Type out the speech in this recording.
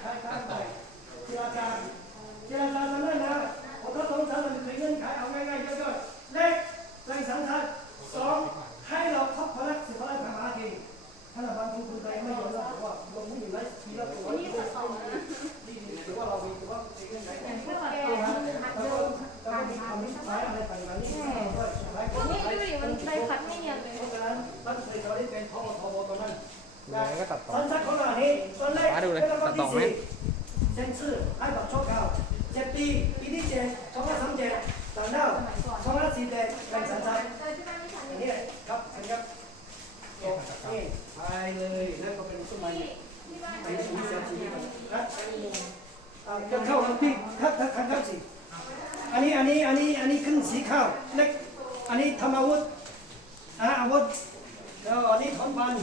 ใครใครใครเจรจาเอรจากันได้นะผมก็ต้องสารในเพื่อนไขเอาง่ายๆย่อยๆเลขในสังคัญสองให้เราพักพลักสิบล้านธรรมะทีถ้าเราบางทีคุณใจไม่อมรับว่าลงไม่เยู่ไรทีละตัวนี่คือสองนะนี่ถือว่าเรามีถือว่าเป็นเงื่อนไขอย่างเมื่อวันก่อนหัดโยนการทำไม่ใช้อะไรต่างๆนี่นี่ดูดิมันใจพัดไม่เนียนเลยเพราะฉะนั้นตั้งใจเราได้เป็นพอทบตรงนั้นการสัญชาติของเรานี้ตอนแร ต่อไหมเซ็นซื่อให้กับชคเขาเจ็ดปีปีที่เจ็ดสองพันสามเจ็ดต่างดาวสองพันสี่เจ็ดแบ่งสัญชาติอย่างนี้ครับอันนี้ครับนี่ไปเลยแล้วก็เป็นต้นไม้ไปสูงเสียชีวิตนะจะเข้าทางที่ทักทักทางเข้าสิอันนี้อันนี้อันนี้อันนี้ขึ้นสีข้าวเล็กอันนี้ทำอาวุธอาวุธแล้วอันนี้ถอนพัน